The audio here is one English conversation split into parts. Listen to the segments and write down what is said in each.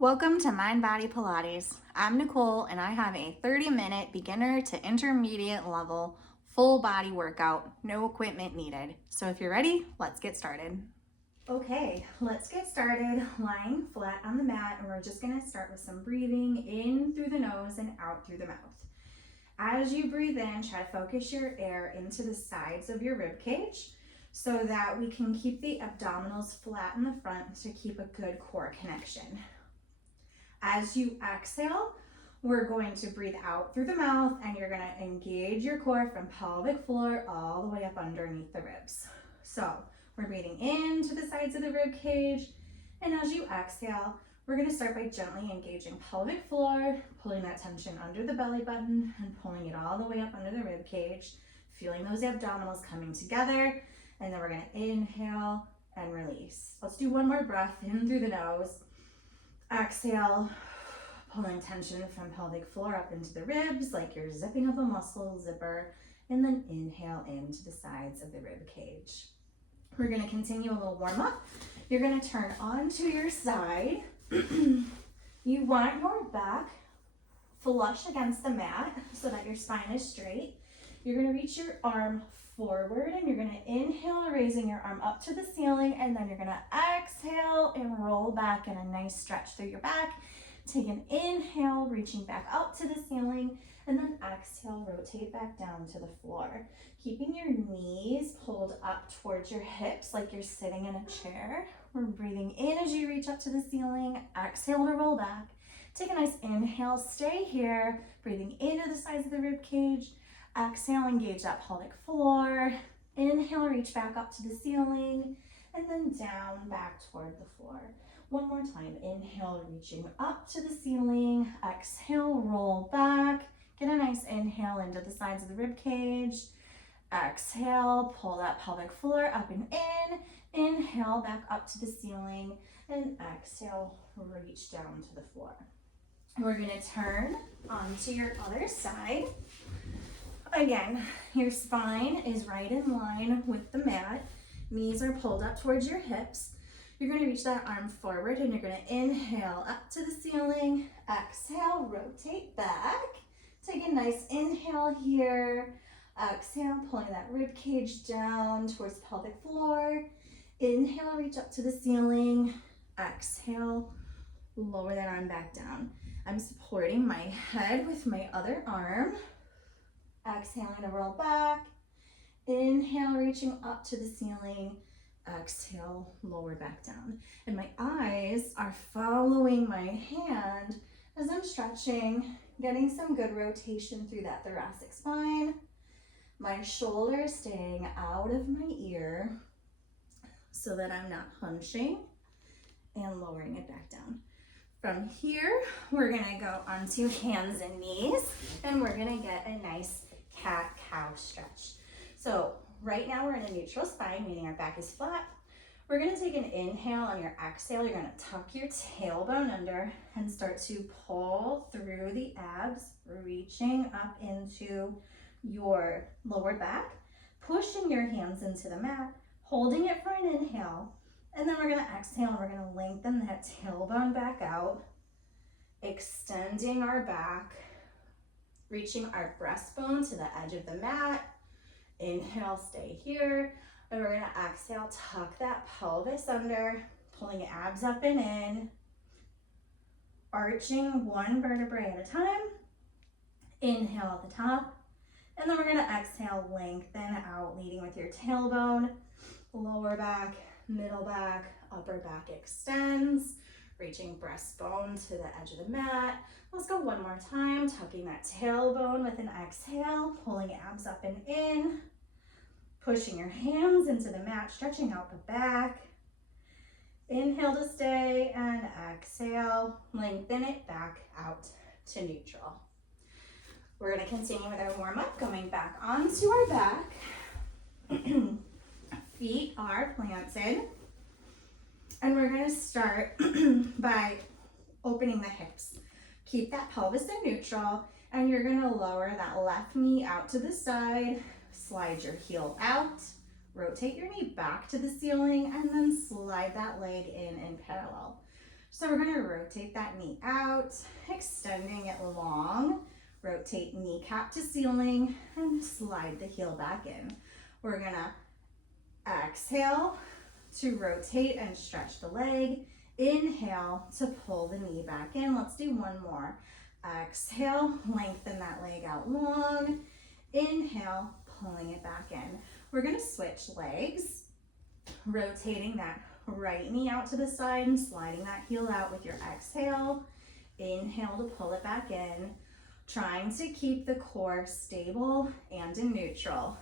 Welcome to Mind Body Pilates. I'm Nicole and I have a 30-minute beginner to intermediate level full body workout, no equipment needed. So if you're ready, let's get started. Okay, let's get started lying flat on the mat, and we're just gonna start with some breathing in through the nose and out through the mouth. As you breathe in, try to focus your air into the sides of your rib cage so that we can keep the abdominals flat in the front to keep a good core connection. As you exhale, we're going to breathe out through the mouth, and you're going to engage your core from pelvic floor all the way up underneath the ribs. So we're breathing into the sides of the rib cage, and as you exhale, we're going to start by gently engaging pelvic floor, pulling that tension under the belly button and pulling it all the way up under the rib cage, feeling those abdominals coming together, and then we're going to inhale and release. Let's do one more breath in through the nose. Exhale, pulling tension from pelvic floor up into the ribs like you're zipping up a muscle zipper, and then inhale into the sides of the rib cage. We're going to continue a little warm up. You're going to turn onto your side. You want your back flush against the mat so that your spine is straight. You're going to reach your arm forward, and you're going to inhale, raising your arm up to the ceiling, and then you're going to exhale and roll back in a nice stretch through your back. Take an inhale, reaching back up to the ceiling, and then exhale, rotate back down to the floor. Keeping your knees pulled up towards your hips like you're sitting in a chair. We're breathing in as you reach up to the ceiling, exhale to roll back. Take a nice inhale, stay here, breathing into the sides of the rib cage. Exhale, engage that pelvic floor. Inhale, reach back up to the ceiling, and then down back toward the floor. One more time. Inhale, reaching up to the ceiling. Exhale, roll back. Get a nice inhale into the sides of the rib cage. Exhale, pull that pelvic floor up and in. Inhale, back up to the ceiling, and exhale, reach down to the floor. We're going to turn onto your other side. Again, your spine is right in line with the mat. Knees are pulled up towards your hips. You're going to reach that arm forward, and you're going to inhale up to the ceiling. Exhale, rotate back. Take a nice inhale here. Exhale, pulling that rib cage down towards the pelvic floor. Inhale, reach up to the ceiling. Exhale, lower that arm back down. I'm supporting my head with my other arm. Exhaling to roll back. Inhale, reaching up to the ceiling. Exhale, lower back down. And my eyes are following my hand as I'm stretching, getting some good rotation through that thoracic spine. My shoulders staying out of my ear so that I'm not hunching, and lowering it back down. From here, we're gonna go onto hands and knees, and we're gonna get a nice cat-cow stretch. So right now we're in a neutral spine, meaning our back is flat. We're gonna take an inhale. On your exhale, you're gonna tuck your tailbone under and start to pull through the abs, reaching up into your lower back, pushing your hands into the mat, holding it for an inhale, and then we're gonna exhale, and we're gonna lengthen that tailbone back out, extending our back, reaching our breastbone to the edge of the mat. Inhale, stay here. And we're gonna exhale, tuck that pelvis under, pulling abs up and in, arching one vertebrae at a time. Inhale at the top. And then we're gonna exhale, lengthen out, leading with your tailbone, lower back, middle back, upper back extends, reaching breastbone to the edge of the mat. Let's go one more time, tucking that tailbone with an exhale, pulling abs up and in, pushing your hands into the mat, stretching out the back. Inhale to stay, and exhale, lengthen it back out to neutral. We're going to continue with our warm-up, going back onto our back. Feet are planted. And we're going to start by opening the hips. Keep that pelvis in neutral, and you're going to lower that left knee out to the side, slide your heel out, rotate your knee back to the ceiling, and then slide that leg in parallel. So we're gonna rotate that knee out, extending it long. Rotate kneecap to ceiling and slide the heel back in. We're gonna exhale to rotate and stretch the leg. Inhale to pull the knee back in. Let's do one more. Exhale, lengthen that leg out long. Inhale, pulling it back in. We're gonna switch legs, rotating that right knee out to the side and sliding that heel out with your exhale. Inhale to pull it back in, trying to keep the core stable and in neutral.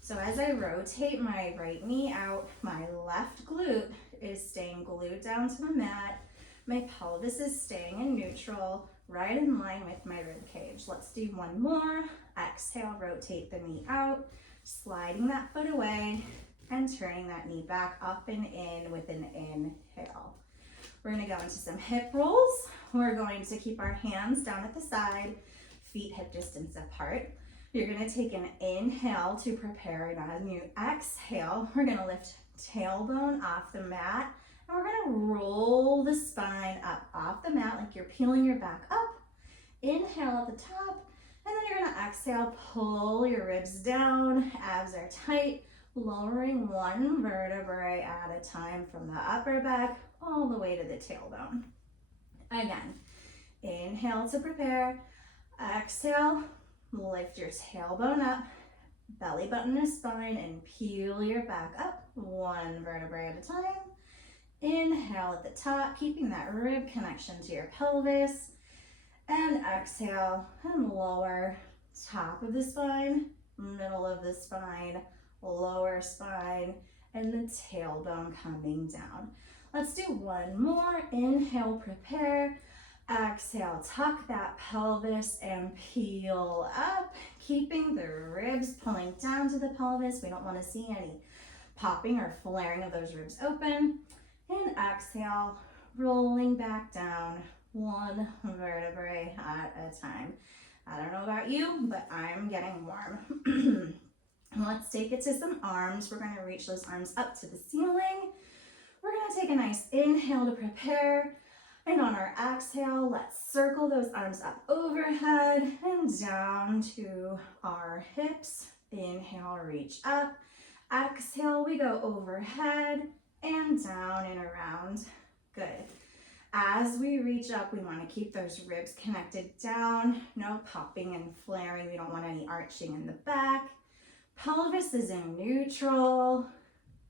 So as I rotate my right knee out, my left glute is staying glued down to the mat. My pelvis is staying in neutral, right in line with my rib cage. Let's do one more. Exhale, rotate the knee out, sliding that foot away and turning that knee back up and in with an inhale. We're gonna go into some hip rolls. We're going to keep our hands down at the side, feet hip distance apart. You're gonna take an inhale to prepare, and on you exhale, we're gonna lift tailbone off the mat, and we're gonna roll the spine up off the mat like you're peeling your back up. Inhale at the top, and then you're gonna exhale, pull your ribs down, abs are tight, lowering one vertebrae at a time from the upper back all the way to the tailbone. Again, inhale to prepare, exhale, lift your tailbone up, belly button to spine, and peel your back up one vertebrae at a time. Inhale at the top, keeping that rib connection to your pelvis, and exhale and lower top of the spine, middle of the spine, lower spine, and the tailbone coming down. Let's do one more. Inhale, prepare. Exhale, tuck that pelvis and peel up, keeping the ribs pulling down to the pelvis. We don't want to see any popping or flaring of those ribs open. And exhale, rolling back down one vertebrae at a time. I don't know about you, but I'm getting warm. Let's take it to some arms. We're going to reach those arms up to the ceiling. We're going to take a nice inhale to prepare. And on our exhale, let's circle those arms up overhead and down to our hips. Inhale, reach up. Exhale, we go overhead and down and around. Good. As we reach up, we want to keep those ribs connected down. No popping and flaring. We don't want any arching in the back. Pelvis is in neutral.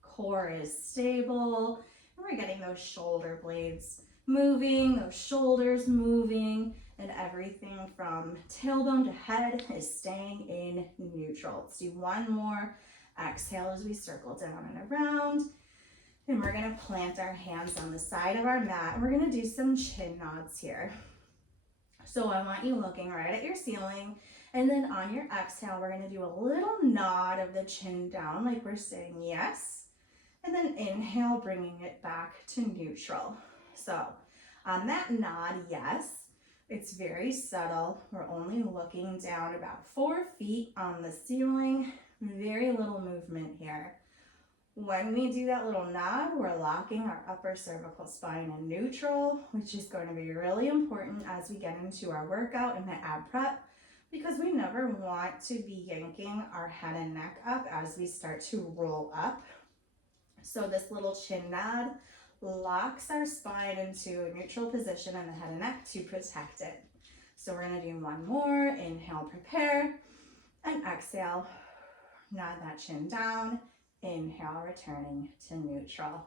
Core is stable. And we're getting those shoulder blades moving, those shoulders moving, and everything from tailbone to head is staying in neutral. Let's do one more. Exhale as we circle down and around. And we're gonna plant our hands on the side of our mat. We're gonna do some chin nods here. So I want you looking right at your ceiling, and then on your exhale, we're gonna do a little nod of the chin down like we're saying yes. And then inhale, bringing it back to neutral. So on that nod, yes, it's very subtle. We're only looking down about 4 feet on the ceiling. Very little movement here. When we do that little nod, we're locking our upper cervical spine in neutral, which is going to be really important as we get into our workout and the ab prep, because we never want to be yanking our head and neck up as we start to roll up. So this little chin nod locks our spine into a neutral position in the head and neck to protect it. So we're gonna do one more. Inhale, prepare, and exhale, nod that chin down. Inhale, returning to neutral.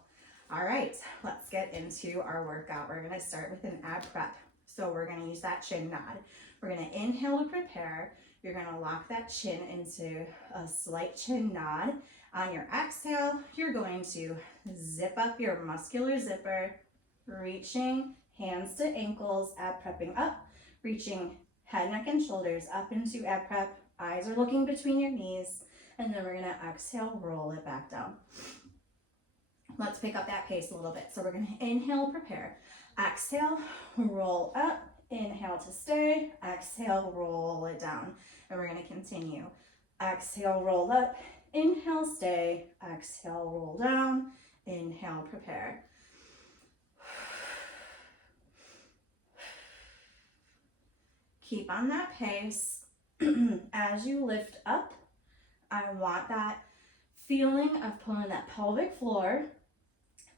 All right, let's get into our workout. We're gonna start with an ab prep. So we're gonna use that chin nod. We're gonna inhale to prepare. You're gonna lock that chin into a slight chin nod. On your exhale, you're going to zip up your muscular zipper, reaching hands to ankles, ab prepping up, reaching head, neck, and shoulders up into ab prep. Eyes are looking between your knees, and then we're gonna exhale, roll it back down. Let's pick up that pace a little bit. So we're gonna inhale, prepare. Exhale, roll up. Inhale to stay. Exhale, roll it down. And we're gonna continue. Exhale, roll up. Inhale, stay. Exhale, roll down. Inhale, prepare. Keep on that pace. As you lift up, I want that feeling of pulling that pelvic floor,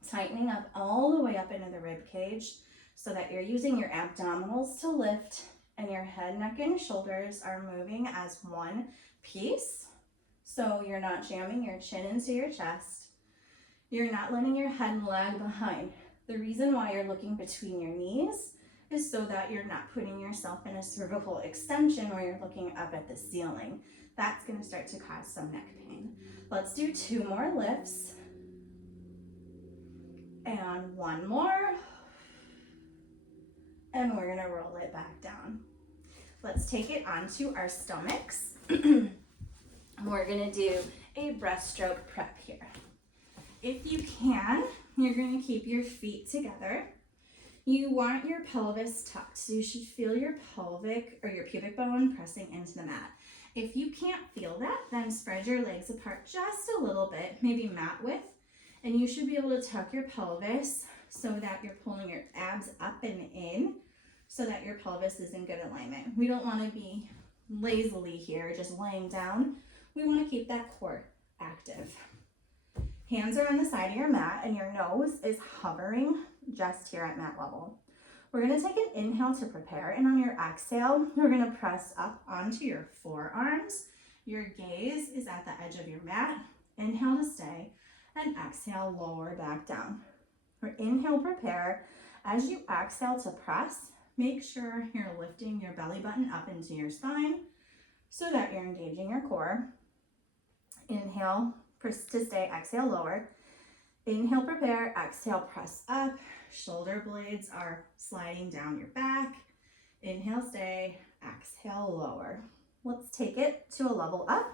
tightening up all the way up into the rib cage so that you're using your abdominals to lift and your head, neck, and shoulders are moving as one piece. So you're not jamming your chin into your chest. You're not letting your head lag behind. The reason why you're looking between your knees is so that you're not putting yourself in a cervical extension where you're looking up at the ceiling. That's going to start to cause some neck pain. Let's do 2 more lifts. And 1 more. And we're going to roll it back down. Let's take it onto our stomachs. We're going to do a breaststroke prep here. If you can, you're going to keep your feet together. You want your pelvis tucked, so you should feel your pelvic or your pubic bone pressing into the mat. If you can't feel that, then spread your legs apart just a little bit, maybe mat width, and you should be able to tuck your pelvis so that you're pulling your abs up and in so that your pelvis is in good alignment. We don't want to be lazily here, just laying down. We want to keep that core active. Hands are on the side of your mat and your nose is hovering just here at mat level. We're going to take an inhale to prepare, and on your exhale, you're going to press up onto your forearms. Your gaze is at the edge of your mat. Inhale to stay, and exhale, lower back down. For inhale, prepare. As you exhale to press, make sure you're lifting your belly button up into your spine so that you're engaging your core. Inhale, press to stay, exhale, lower. Inhale, prepare, exhale, press up. Shoulder blades are sliding down your back. Inhale, stay, exhale, lower. Let's take it to a level up.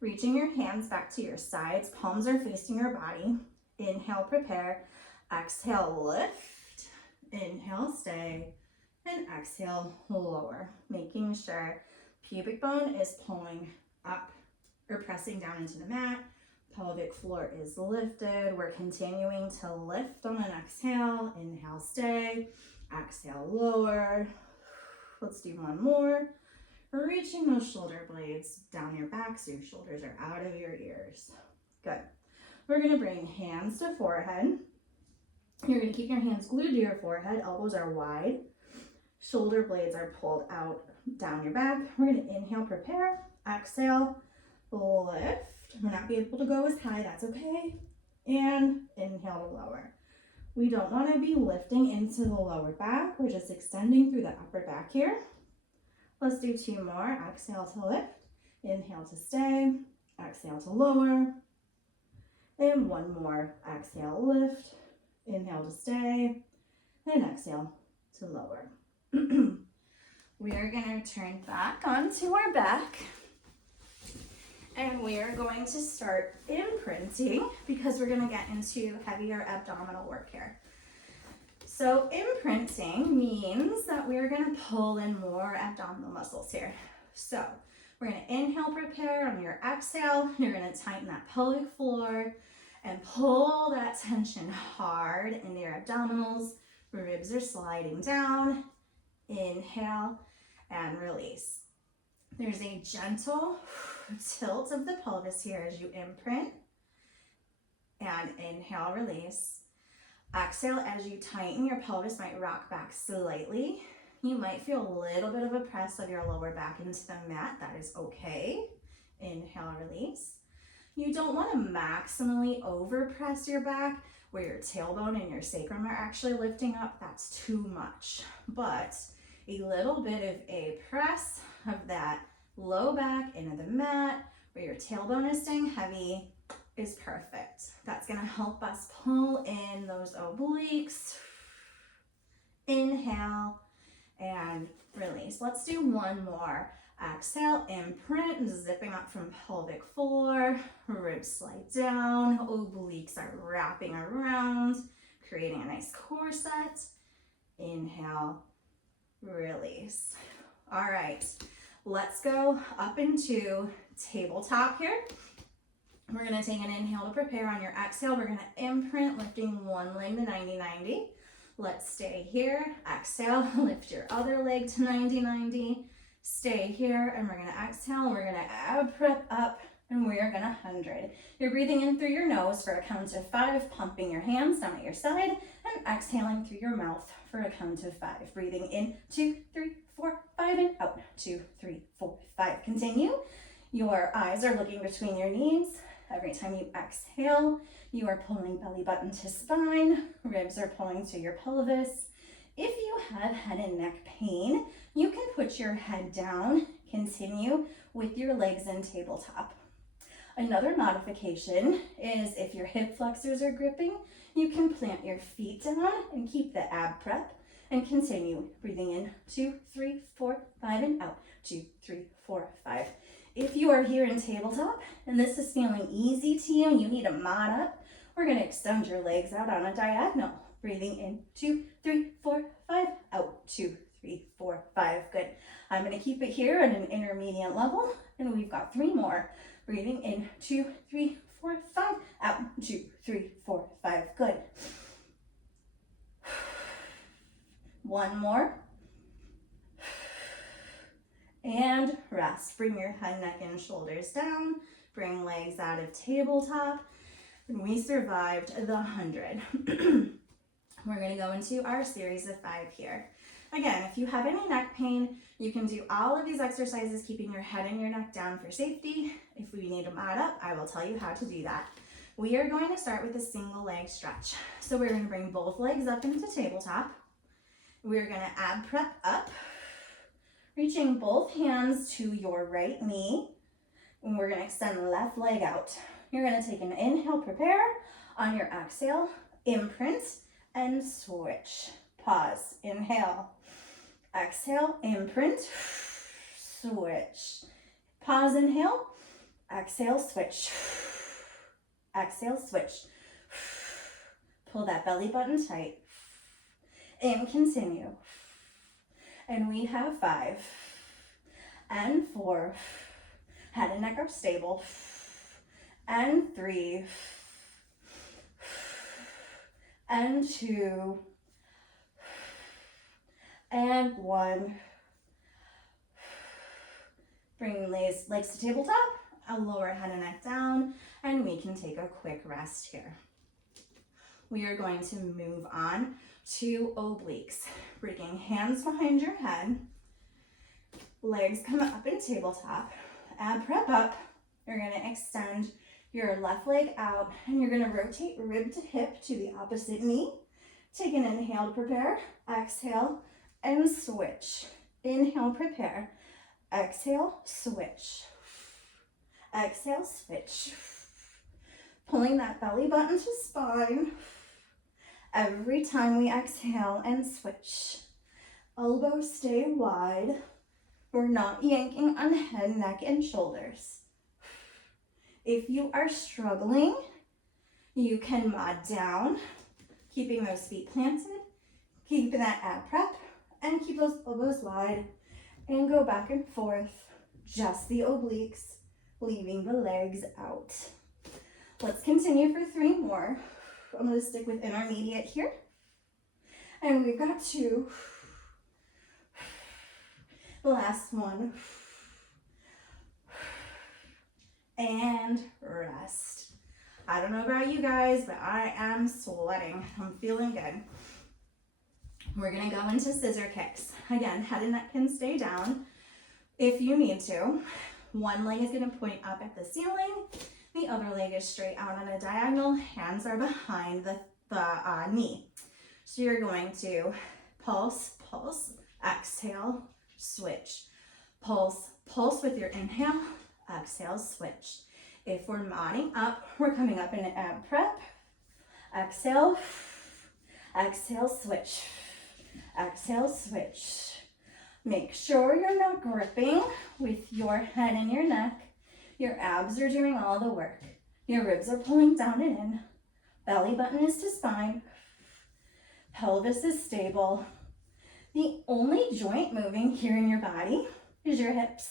Reaching your hands back to your sides, palms are facing your body. Inhale, prepare, exhale, lift. Inhale, stay, and exhale, lower. Making sure pubic bone is pulling up or pressing down into the mat. Pelvic floor is lifted. We're continuing to lift on an exhale. Inhale, stay. Exhale, lower. Let's do 1 more. Reaching those shoulder blades down your back so your shoulders are out of your ears. Good. We're going to bring hands to forehead. You're going to keep your hands glued to your forehead. Elbows are wide. Shoulder blades are pulled out down your back. We're going to inhale, prepare. Exhale, lift. We're not be able to go as high, that's okay. And inhale to lower. We don't want to be lifting into the lower back. We're just extending through the upper back here. Let's do 2 more. Exhale to lift. Inhale to stay. Exhale to lower. And 1 more. Exhale, lift. Inhale to stay. And exhale to lower. We are going to turn back onto our back. And we are going to start imprinting because we're going to get into heavier abdominal work here. So imprinting means that we're going to pull in more abdominal muscles here. So we're going to inhale, prepare. On your exhale, you're going to tighten that pelvic floor and pull that tension hard into your abdominals. Ribs are sliding down. Inhale and release. There's a gentle tilt of the pelvis here as you imprint. And inhale, release. Exhale, as you tighten, your pelvis might rock back slightly. You might feel a little bit of a press of your lower back into the mat. That is okay. Inhale, release. You don't want to maximally overpress your back where your tailbone and your sacrum are actually lifting up. That's too much. But a little bit of a press of that low back into the mat where your tailbone is staying heavy is perfect. That's going to help us pull in those obliques. Inhale and release. Let's do 1 more. Exhale, imprint, zipping up from pelvic floor. Ribs slide down. Obliques are wrapping around, creating a nice core set. Inhale, release. All right, let's go up into tabletop here. We're going to take an inhale to prepare. On your exhale, we're going to imprint, lifting one leg to 90-90. Let's stay here. Exhale, lift your other leg to 90-90. Stay here, and we're gonna exhale, we're gonna ab prep up, and we are gonna 100. You're breathing in through your nose for a count of 5, pumping your hands down at your side, and exhaling through your mouth for a count of 5. Breathing in, 2, 3, 4, 5, and out, 2, 3, 4, 5. Continue. Your eyes are looking between your knees. Every time you exhale, you are pulling belly button to spine, ribs are pulling to your pelvis. If you have head and neck pain, you can put your head down, continue with your legs in tabletop. Another modification is if your hip flexors are gripping, you can plant your feet down and keep the ab prep and continue breathing in 2, 3, 4, 5 and out 2, 3, 4, 5. If you are here in tabletop and this is feeling easy to you and you need a mod up, we're going to extend your legs out on a diagonal. Breathing in 2, 3, 4, 5, out 2, 3, 4, 5. Good. I'm going to keep it here at an intermediate level, and we've got 3 more. Breathing in 2, 3, 4, 5, out 2, 3, 4, 5. Good. 1 more. And rest. Bring your head, neck, and shoulders down. Bring legs out of tabletop. And we survived the 100. We're going to go into our series of 5 here. Again, if you have any neck pain, you can do all of these exercises keeping your head and your neck down for safety. If we need to mod up, I will tell you how to do that. We are going to start with a single leg stretch. So we're going to bring both legs up into tabletop. We're going to ab prep up, reaching both hands to your right knee. And we're going to extend the left leg out. You're going to take an inhale, prepare. On your exhale, imprint and switch. Pause, inhale, exhale, imprint, switch. Pause, inhale, exhale, switch. Exhale, switch. Pull that belly button tight. And continue. And we have 5 and 4. Head and neck are stable. And 3 and 2 and 1. Bring legs to tabletop. I'll lower head and neck down, and we can take a quick rest here. We are going to move on to obliques. Bringing hands behind your head. Legs come up in tabletop. Ab prep up. You're going to extend your left leg out, and you're going to rotate rib to hip to the opposite knee. Take an inhale to prepare. Exhale and switch. Inhale, prepare. Exhale, switch. Exhale, switch. Pulling that belly button to spine. Every time we exhale and switch. Elbows stay wide. We're not yanking on head, neck, and shoulders. If you are struggling, you can mod down, keeping those feet planted, keeping that ab prep, and keep those elbows wide, and go back and forth, just the obliques, leaving the legs out. Let's continue for 3 more. I'm going to stick with intermediate here. And we've got 2. The last one. And rest. I don't know about you guys, but I am sweating. I'm feeling good. We're going to go into scissor kicks. Again, head and neck can stay down if you need to. One leg is going to point up at the ceiling. The other leg is straight out on a diagonal. Hands are behind the knee. So you're going to pulse, pulse, exhale, switch. Pulse, pulse with your inhale, exhale, switch. If we're modding up, we're coming up in an ab prep. Exhale, exhale, switch. Exhale, switch. Make sure you're not gripping with your head and your neck. Your abs are doing all the work. Your ribs are pulling down and in. Belly button is to spine. Pelvis is stable. The only joint moving here in your body is your hips.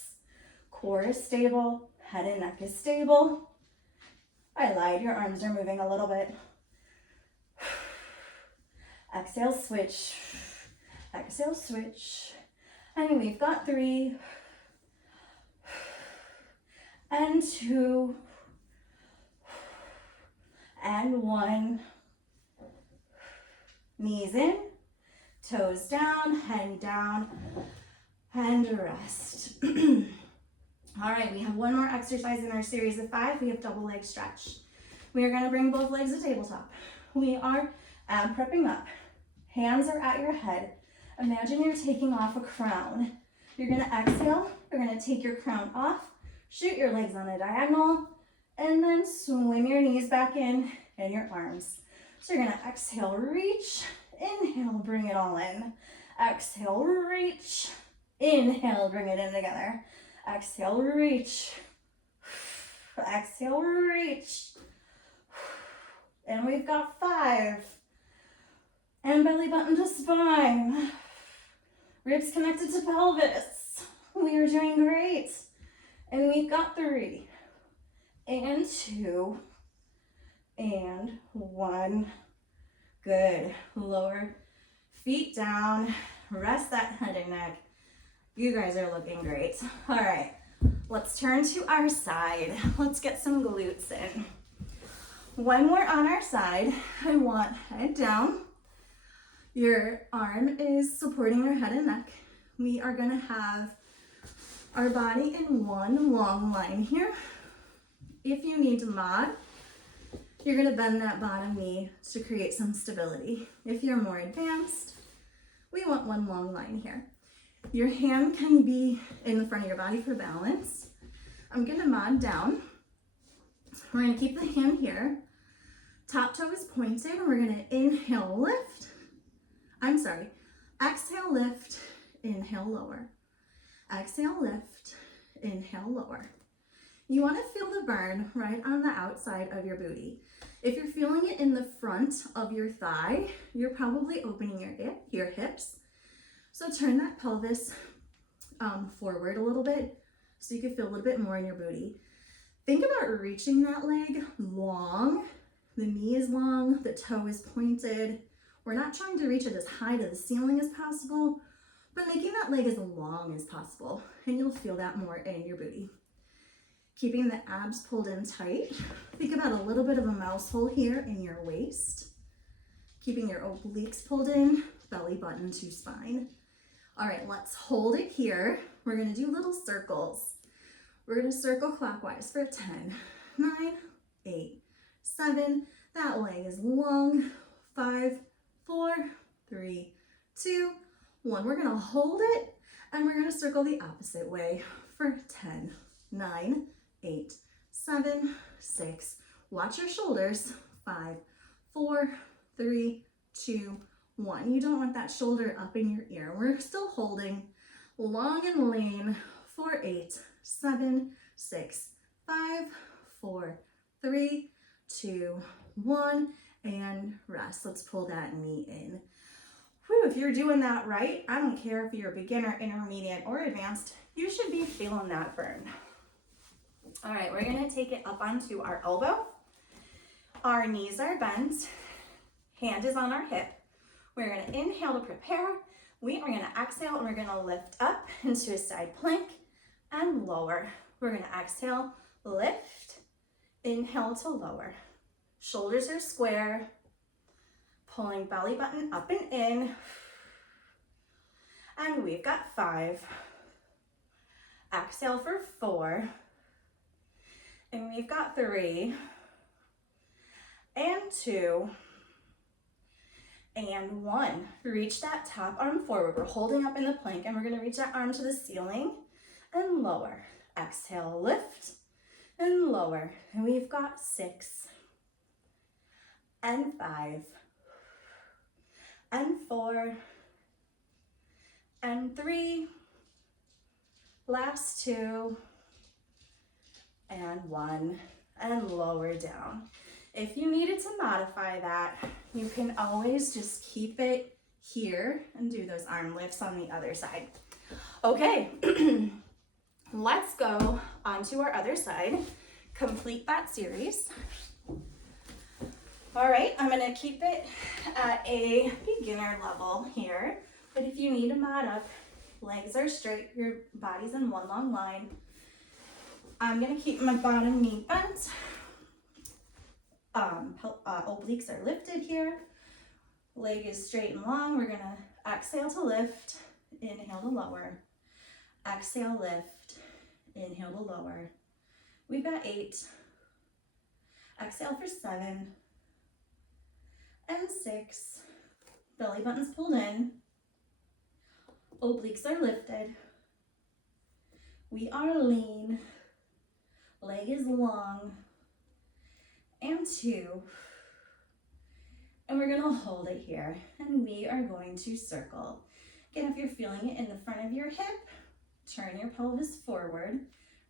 Core is stable. Head and neck is stable. I lied, your arms are moving a little bit. Exhale, switch. Exhale, switch. And we've got 3 and 2 and 1. Knees in, toes down, head down, and rest. All right, we have one more exercise in our series of 5. We have double leg stretch. We are going to bring both legs to tabletop. We are ab prepping up. Hands are at your head. Imagine you're taking off a crown. You're going to exhale. You're going to take your crown off, shoot your legs on a diagonal, and then swim your knees back in and your arms. So you're going to exhale, reach, inhale, bring it all in. Exhale, reach, inhale, bring it in together. Exhale, reach. Exhale, reach. And we've got 5. And belly button to spine. Ribs connected to pelvis. We are doing great. And we've got 3 and 2 and 1. Good. Lower feet down. Rest that head and neck. You guys are looking great. All right, let's turn to our side. Let's get some glutes in. When we're on our side, I want head down. Your arm is supporting your head and neck. We are gonna have our body in one long line here. If you need to mod, you're gonna bend that bottom knee to create some stability. If you're more advanced, we want one long line here. Your hand can be in the front of your body for balance. I'm gonna mod down. We're gonna keep the hand here. Top toe is pointed, and we're gonna inhale, lift. Exhale, lift, inhale, lower. Exhale, lift, inhale, lower. You wanna feel the burn right on the outside of your booty. If you're feeling it in the front of your thigh, you're probably opening your hips. So turn that pelvis forward a little bit so you can feel a little bit more in your booty. Think about reaching that leg long. The knee is long, the toe is pointed. We're not trying to reach it as high to the ceiling as possible, but making that leg as long as possible, and you'll feel that more in your booty. Keeping the abs pulled in tight. Think about a little bit of a mouse hole here in your waist. Keeping your obliques pulled in, belly button to spine. All right, let's hold it here. We're gonna do little circles. We're gonna circle clockwise for 10, 9, 8, 7. That leg is long. 5, 4, 3, 2, 1. We're gonna hold it, and we're gonna circle the opposite way for 10, 9, 8, 7, 6. Watch your shoulders. 5, 4, 3, 2, 1. You don't want that shoulder up in your ear. We're still holding long and lean for 8, 7, 6, 5, 4, 3, 2, 1, and rest. Let's pull that knee in. Whew, if you're doing that right, I don't care if you're a beginner, intermediate, or advanced, you should be feeling that burn. All right, we're gonna take it up onto our elbow. Our knees are bent, hand is on our hip. We're gonna inhale to prepare. We are gonna exhale, and we're gonna lift up into a side plank and lower. We're gonna exhale, lift, inhale to lower. Shoulders are square, pulling belly button up and in. And we've got 5. Exhale for 4. And we've got 3 and 2 and 1. Reach that top arm forward. We're holding up in the plank, and we're gonna reach that arm to the ceiling and lower. Exhale, lift and lower. And we've got 6 and 5 and 4 and 3. Last 2 and 1, and lower down. If you needed to modify that, you can always just keep it here and do those arm lifts on the other side. Okay, let's go onto our other side. Complete that series. All right, I'm gonna keep it at a beginner level here, but if you need to mod up, legs are straight, your body's in one long line. I'm gonna keep my bottom knee bent. Obliques are lifted here. Leg is straight and long. We're gonna exhale to lift, inhale to lower. Exhale, lift, inhale to lower. We've got 8. Exhale for 7 and 6. Belly button's pulled in. Obliques are lifted. We are lean. Leg is long. And 2. And we're gonna hold it here. And we are going to circle. Again, if you're feeling it in the front of your hip, turn your pelvis forward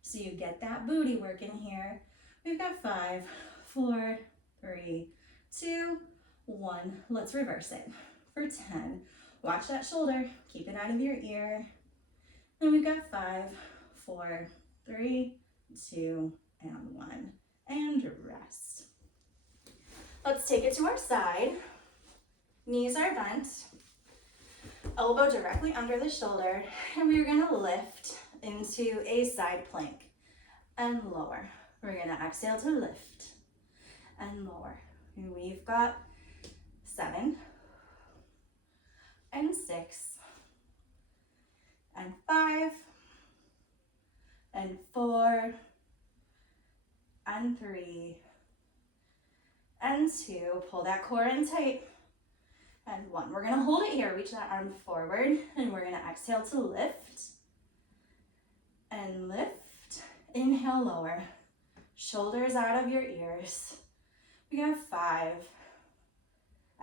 so you get that booty working here. We've got 5, 4, 3, 2, 1. Let's reverse it for 10. Watch that shoulder, keep it out of your ear. And we've got 5, 4, 3, 2, and 1. And rest. Let's take it to our side. Knees are bent. Elbow directly under the shoulder. And we're gonna lift into a side plank and lower. We're gonna exhale to lift and lower. And we've got 7 and 6 and 5 and 4 and 3 and 2. Pull that core in tight. And 1. We're gonna hold it here. Reach that arm forward and we're gonna exhale to lift and lift. Inhale, lower. Shoulders out of your ears. We got 5.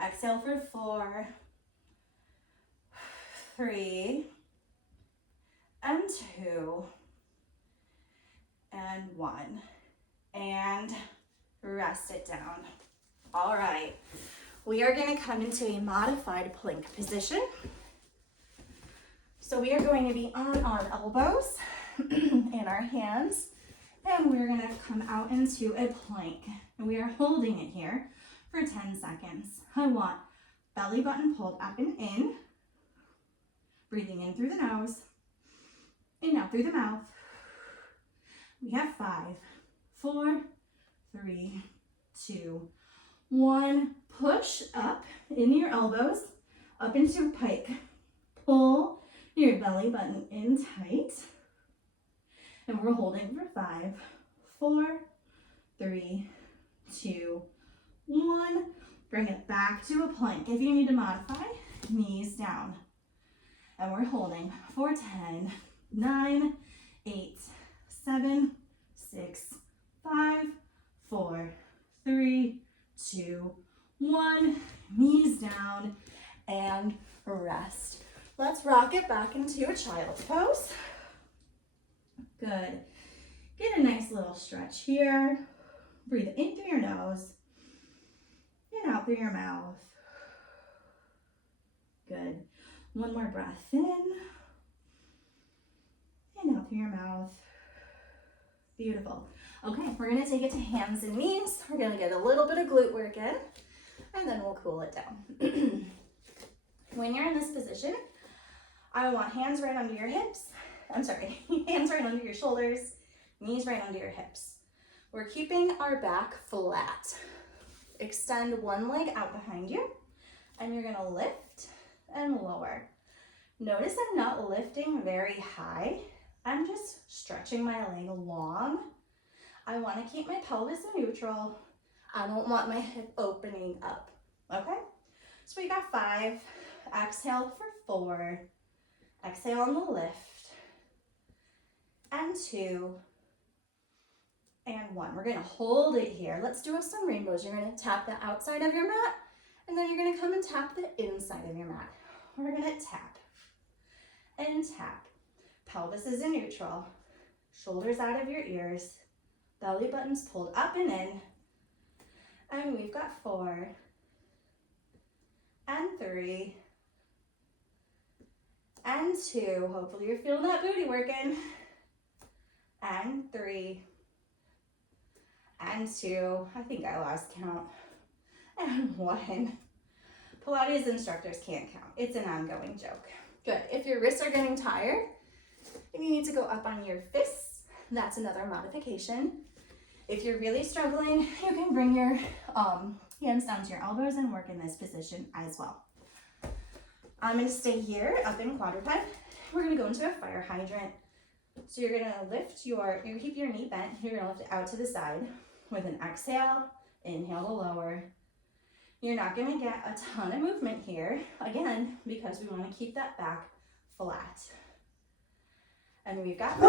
Exhale for 4, 3, and 2, and 1. And rest it down. All right. We are going to come into a modified plank position. So we are going to be on our elbows and our hands, and we're going to come out into a plank. And we are holding it here for 10 seconds. I want belly button pulled up and in, breathing in through the nose, and out through the mouth. We have 5, 4, 3, 2, 1. Push up in your elbows, up into pike. Pull your belly button in tight. And we're holding for 5, 4, 3, 2, 1. Bring it back to a plank. If you need to modify, knees down. And we're holding for 10, 9, 8, 7, 6, 5, 4, 3, 2, 1. Knees down and rest. Let's rock it back into a child's pose. Good. Get a nice little stretch here. Breathe in through your nose and out through your mouth. Good. One more breath in and out through your mouth. Beautiful. Okay, we're gonna take it to hands and knees. We're gonna get a little bit of glute work in, and then we'll cool it down. When you're in this position, I want hands right under your hips. Hands right under your shoulders, knees right under your hips. We're keeping our back flat. Extend one leg out behind you, and you're gonna lift and lower. Notice I'm not lifting very high. I'm just stretching my leg long. I want to keep my pelvis in neutral. I don't want my hip opening up, okay? So we got 5, exhale for 4, exhale on the lift, and 2, and 1. We're gonna hold it here. Let's do some rainbows. You're gonna tap the outside of your mat, and then you're gonna come and tap the inside of your mat. We're gonna tap and tap. Pelvis is in neutral, shoulders out of your ears, belly button's pulled up and in, and we've got 4, and 3, and 2. Hopefully you're feeling that booty working, and 3, and 2. I think I lost count, and 1. Pilates instructors can't count. It's an ongoing joke. Good. If your wrists are getting tired, if you need to go up on your fists, that's another modification. If you're really struggling, you can bring your hands down to your elbows and work in this position as well. I'm going to stay here up in quadruped. We're going to go into a fire hydrant. So you're going to lift you're going to keep your knee bent. You're going to lift it out to the side with an exhale, inhale to lower. You're not going to get a ton of movement here, again, because we want to keep that back flat. And we've got 5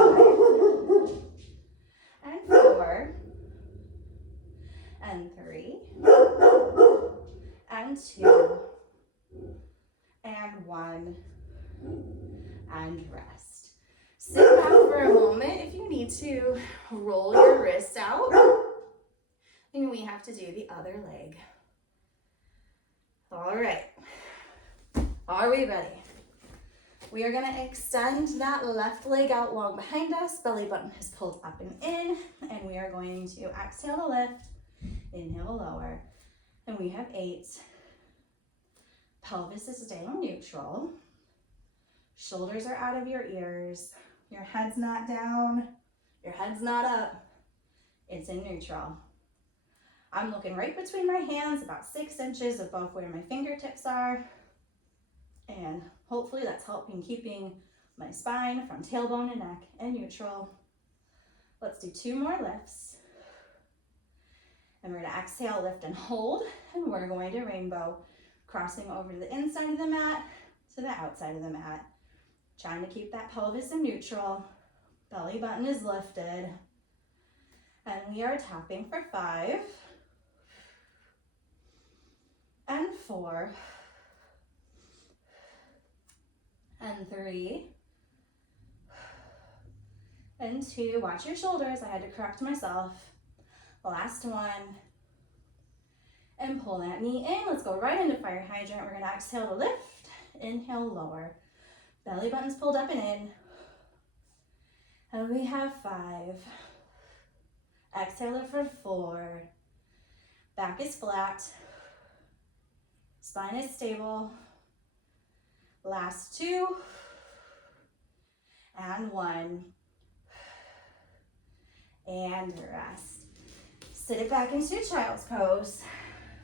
and 4 and 3 and 2 and 1 and rest. Sit back for a moment. If you need to roll your wrists out, and we have to do the other leg. All right, are we ready? We are gonna extend that left leg out long behind us, belly button is pulled up and in, and we are going to exhale to lift, inhale to lower, and we have 8. Pelvis is staying neutral. Shoulders are out of your ears. Your head's not down, your head's not up. It's in neutral. I'm looking right between my hands, about 6 inches above where my fingertips are. And hopefully that's helping keeping my spine from tailbone and neck in neutral. Let's do 2 more lifts. And we're gonna exhale, lift and hold. And we're going to rainbow, crossing over to the inside of the mat to the outside of the mat. Trying to keep that pelvis in neutral. Belly button is lifted. And we are tapping for 5 and 4 and 3 and 2. Watch your shoulders. I had to correct myself. Last one. And pull that knee in. Let's go right into fire hydrant. We're going to exhale to lift. Inhale, lower. Belly button's pulled up and in. And we have 5. Exhale it for 4. Back is flat. Spine is stable. Last 2. And 1. And rest. Sit it back into child's pose.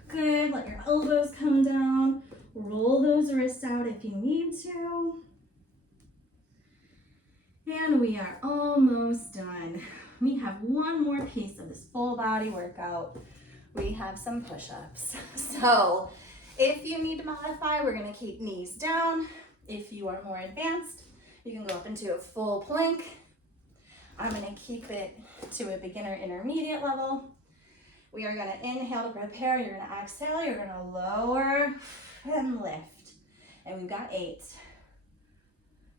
Good. Let your elbows come down. Roll those wrists out if you need to. And we are almost done. We have one more piece of this full body workout. We have some push-ups. So if you need to modify, we're gonna keep knees down. If you are more advanced, you can go up into a full plank. I'm gonna keep it to a beginner intermediate level. We are gonna inhale to prepare. You're gonna exhale, you're gonna lower and lift. And we've got 8,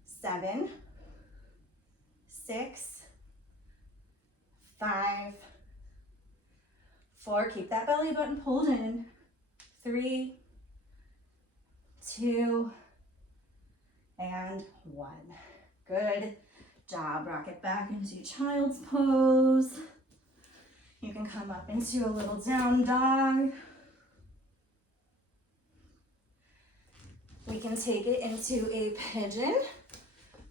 7, 6, 5, 4, keep that belly button pulled in, 3, 2, and 1. Good job. Rock it back into child's pose. You can come up into a little down dog. We can take it into a pigeon,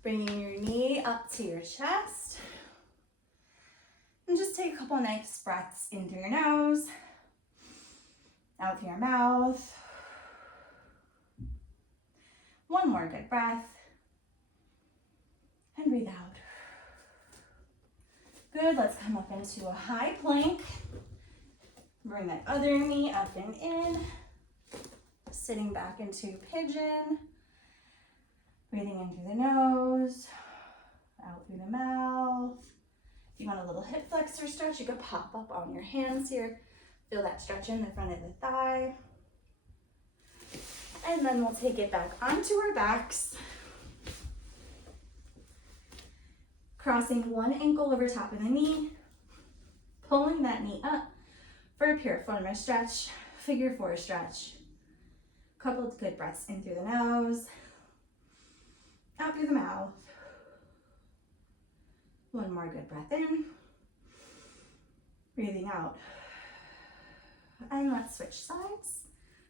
bringing your knee up to your chest. And just take a couple nice breaths in through your nose, out through your mouth. One more good breath. And breathe out. Good, let's come up into a high plank. Bring that other knee up and in. Sitting back into pigeon. Breathing in through the nose, out through the mouth. If you want a little hip flexor stretch, you could pop up on your hands here. Feel that stretch in the front of the thigh. And then we'll take it back onto our backs. Crossing one ankle over top of the knee. Pulling that knee up for a piriformis stretch, figure 4 stretch. Couple of good breaths in through the nose, out through the mouth. One more good breath in. Breathing out. And let's switch sides.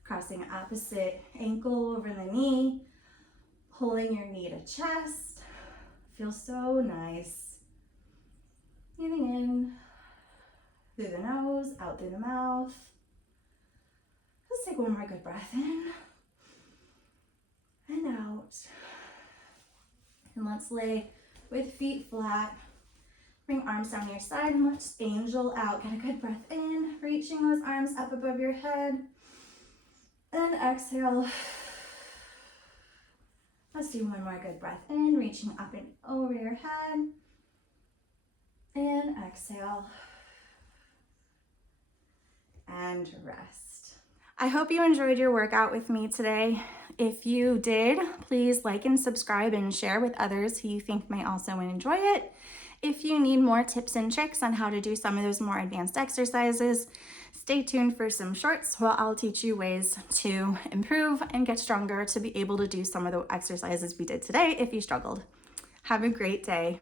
Crossing opposite ankle over the knee, pulling your knee to chest. Feels so nice. Breathing in through the nose, out through the mouth. Let's take one more good breath in and out. And let's lay with feet flat. Bring arms down your side and let's angel out. Get a good breath in, reaching those arms up above your head. And exhale. Let's do one more good breath in, reaching up and over your head. And exhale. And rest. I hope you enjoyed your workout with me today. If you did, please like and subscribe and share with others who you think may also enjoy it. If you need more tips and tricks on how to do some of those more advanced exercises, stay tuned for some shorts where I'll teach you ways to improve and get stronger to be able to do some of the exercises we did today if you struggled. Have a great day.